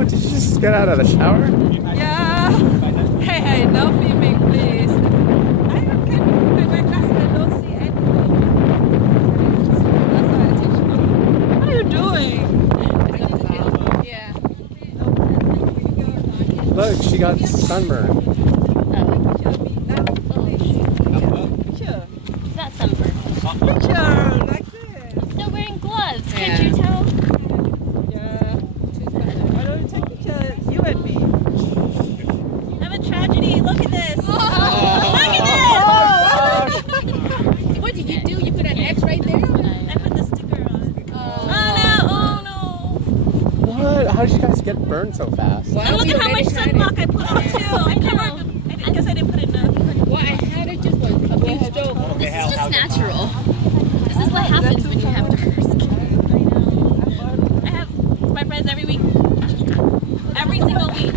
Oh, did you just get out of the shower? Yeah. Hey, no filming, please. I can't my glasses. I don't see anything. That's why I teach you. What are you doing? Yeah. Look, she got sunburned. Picture. It's not sunburn. Picture like this. I'm still wearing gloves. Yeah. Can't you tell? Yeah. Why don't you take picture? You and me. I have a tragedy. Look at this. Oh. Look at this. What did you do? You put an X right there? I put the sticker on. Oh no! What? How did you guys get burned so fast? Why And don't look you at how much already tried sunblock I put on too. I covered. I guess I didn't put enough. Well, I had it just like a few strokes. This is just natural. This is what happens when you have diverse skin. I have my friends every week. Every single week.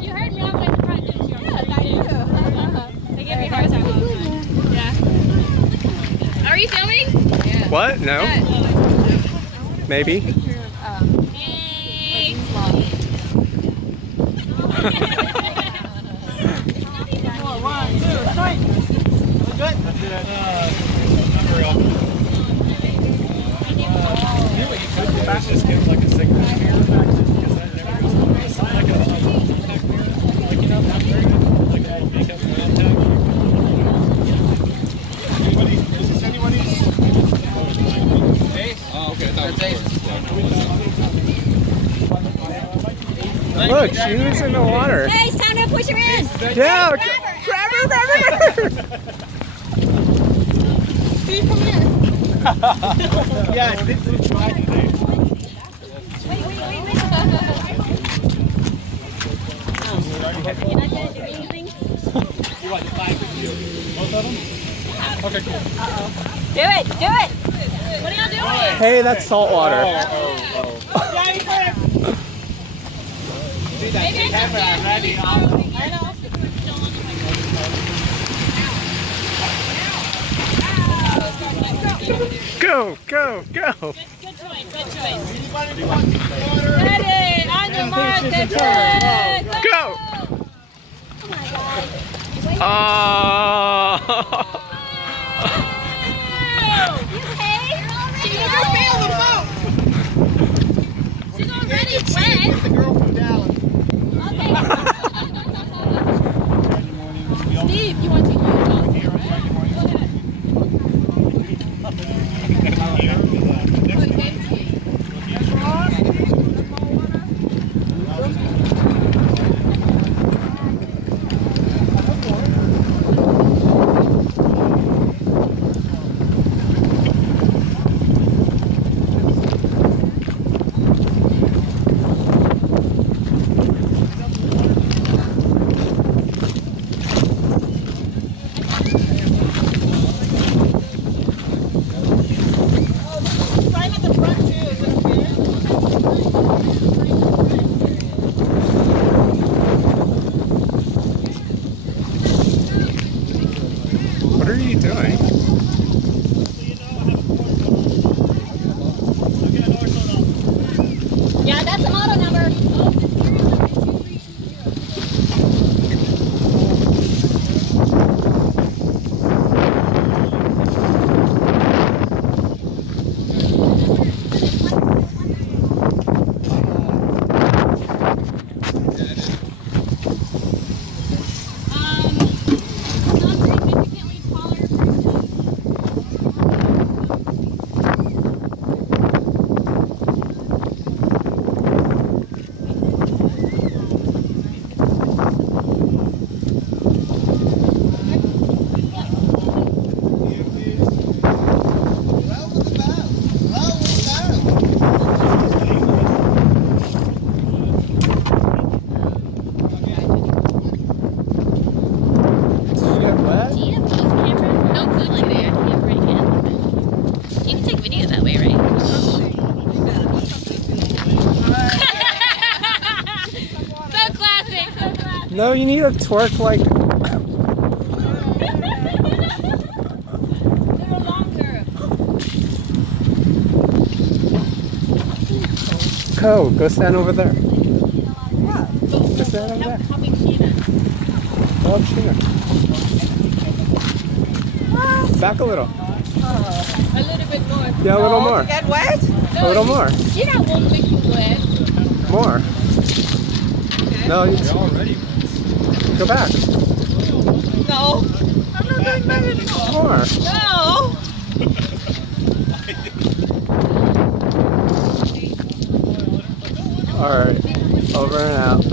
You heard me, I went in front, didn't you? Yeah, I do. They gave me a hard time all the time. Yeah. Are you filming? What? No? Maybe? Hey. Just give like a signature here. Like, you know, not very good. Like a little makeup tag. Anybody? Is this anybody's? Ace? Oh, okay. That's Ace. Look, she was in the water. Hey, it's time to push her in. Yeah, grab her, grab her! Steve, come here. Yeah, this is right today. Wait. You're not gonna do anything? You want the 5 with you? Both of them? Okay, cool. Do it. What are y'all doing? Hey, that's salt water. See that camera already on. I know. Go, go, go! Good choice. Ready, on your mark, get Go! Oh my god. Oh! You okay? She's already wet. The girl from Dallas. Okay. Steve, you want to use What are you doing? Yeah, that's a model number. No, you need to twerk like Go stand over there. What? Go stand over there. How big Sheena? Go up Sheena. Back a little. A little bit more. Yeah, a little Oh, more. to get wet? A little more. Sheena won't make you wet. More. No, you They're already. go back. No. I'm not doing that anymore. More. No. All right. Over and out.